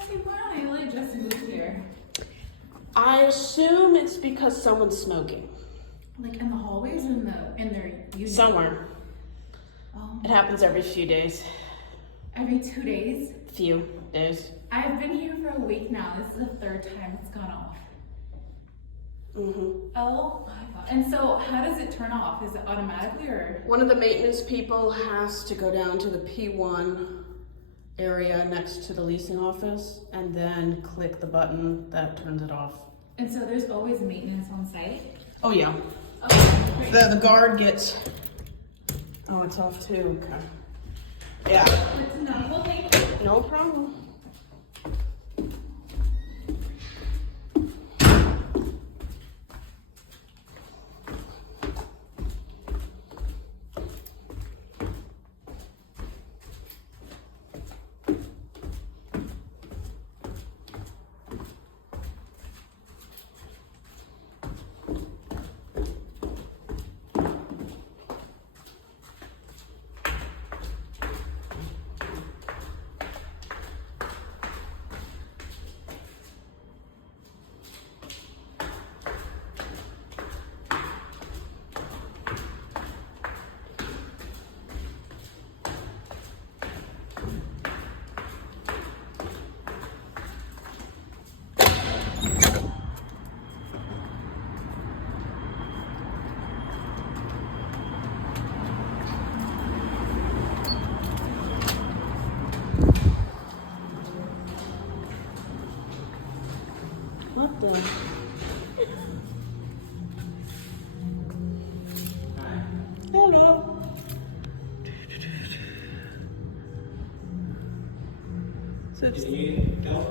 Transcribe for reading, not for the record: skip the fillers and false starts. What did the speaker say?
see why I like just moved here. I assume it's because someone's smoking. Like in the hallways or in their unit? Somewhere. Oh. It happens every few days. Every 2 days? Few days. I've been here for a week now. This is the third time it's gone off. Mm-hmm. Oh my god. And so how does it turn off? Is it automatically or? One of the maintenance people has to go down to the P1 area next to the leasing office and then click the button that turns it off. And so there's always maintenance on site? Oh yeah. Okay, great. The guard gets, oh, it's off too, okay. Yeah. Good to know. Well, thank you. No problem. What the? Hello. So Do you need help?